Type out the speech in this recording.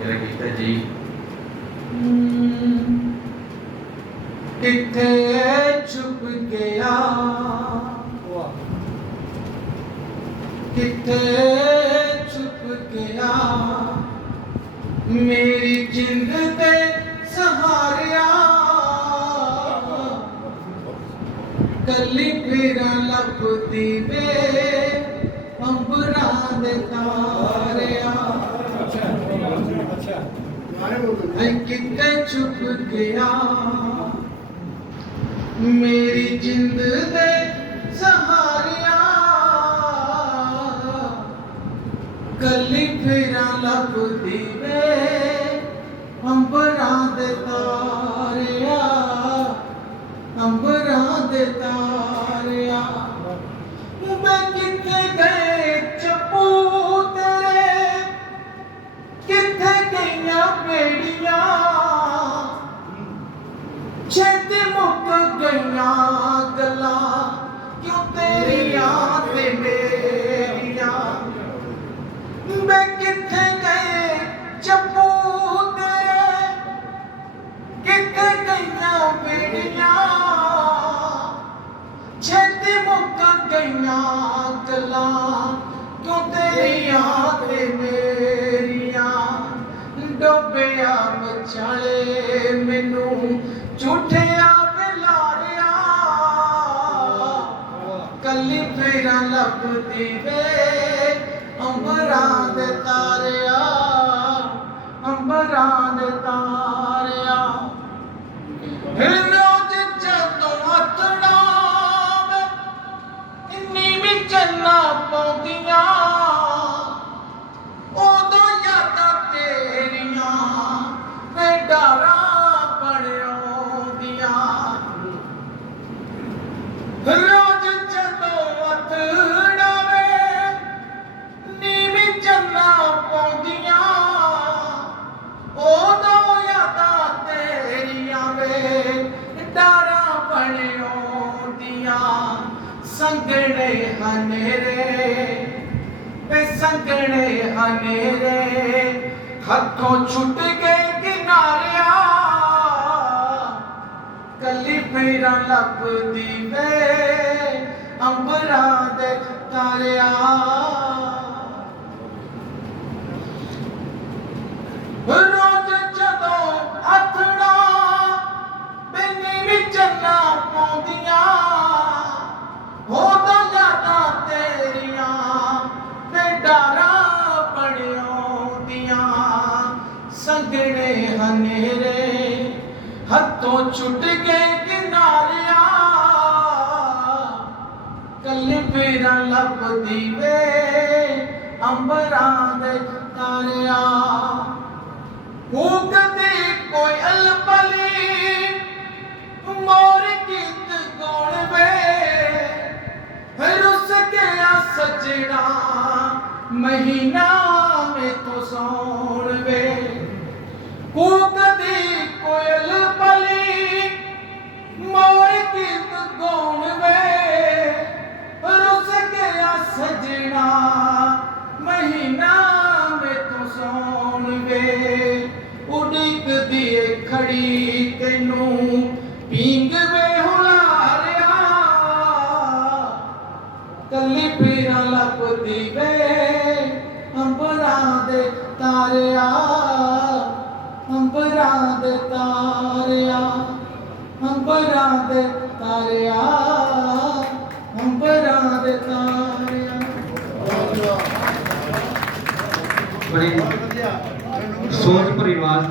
ਮੇਰਾ ਕੀਤਾ ਜੀ ਕਿੱਥੇ ਛੁਪ ਗਿਆ ਕਿੱਥੇ ਛੁਪ ਗਿਆ ਮੇਰੀ ਜਿੰਦ ਦੇ ਸਹਾਰਿਆ ਕੱਲੀ ਫੇਰਾ ਲੱਭਦੀ ਵੇ ਅੰਬਰਾਂ ਦੇ ਤਾਰਿਆ ਐ ਕਿੱਥੇ ਛੁਪ ਗਿਆ। ਮੇਰੀ ਜਿੰਦ ਦੇ ਸਹਾਰਿਆ। ਕੱਲੀ ਫੇਰਾ ਲੱਭਦੀ ਵੇ ਅੰਬਰਾਂ ਦੇ ਛੇਤੀ ਮੁੱਕ ਗਈਆਂ ਗੱਲਾਂ, ਕਿਉਂ ਤੇਰੀਆਂ ਤੇ ਮੇਰੀਆਂ? ਮੈਂ ਕਿੱਥੇ ਗਏ ਚੱਪੂ ਤੇਰੇ ਕਿੱਥੇ ਗਈਆਂ ਬੇੜੀਆਂ? ਛੇਤੀ ਮੁੱਕ ਗਈਆਂ ਗੱਲਾਂ, ਕਿਉਂ ਤੇਰੀਆਂ ਤੇ ਮੇਰੀਆਂ? ਡੋਬਿਆ ਮਚਾਲੇ ਮੈਨੂੰ ਕੱਲੀ ਫੇਰਾਂ ਲੱਭਦੀ ਵੇ ਅੰਬਰਾਂ ਦੇ ਤਾਰਿਆ ਅੰਬਰਾਂ ਦੇ ਤਾਰਿਆ ਤੇਰੀਆਂ ਵੇ ਡਾਰਾਂ ਸੰਗਣੇ ਹਨੇਰੇ। ਵੇ ਸੰਗਣੇ ਹਨੇਰੇ, ਹੱਥੋਂ ਛੁੱਟ ਗਏ ਕਿਨਾਰਿਆ। ਕੱਲੀ ਫੇਰਾਂ ਲੱਭਦੀ ਵੇ ਅੰਬਰਾਂ ਦੇ ਤਾਰਿਆ। ਵੇ ਡਾਰਾਂ ਬਣਾਉਂਦੀਆਂ ਸੰਗਣੇ ਹਨੇਰੇ, ਹੱਥੋਂ ਛੁੱਟ ਗਏ ਕਿਨਾਰਿਆ, ਕੱਲੀ ਫੇਰਾਂ ਲੱਭਦੀ ਵੇ, ਅੰਬਰਾਂ ਦੇ ਤਾਰਿਆ। ਉਹ ਕਦੇ ਕੋਈ ਅਲਬਲੀ ਮੋਰ ਮਹੀਨਾ ਮੇ ਤੋਂ ਸੌਣ ਵੇ। ਕੂਕਦੀ ਕੋਇਲ ਬਲੀ ਮੋਰ ਗੀਤ ਗਾਉਣ ਵੇ। ਰੁੱਸ ਗਿਆ ਸਜਣਾ ਮਹੀਨਾ ਮੇ ਤੋਂ ਸੌਣ ਵੇ। ਉਡੀਕਦੀ ਏ ਖੜੀ ਤੈਨੂੰ ਪੀਂਗ ਵੇ ਹੁਲਾਰਿਆ। ਕੱਲੀ ਪੀਰਾਂ ਲੱਭਦੀ ਵੇ। ਦੇ ਤਾਰਿਆ, ਅੰਬਰਾਂ ਦੇ ਤਾਰਿਆ, ਅੰਬਰਾਂ ਦੇ ਤਾਰਿਆ, ਅੰਬਰਾਂ ਦੇ ਤਾਰਿਆ। ਬੜੀ ਸੋਚ ਭਰੀ ਆਵਾਜ਼।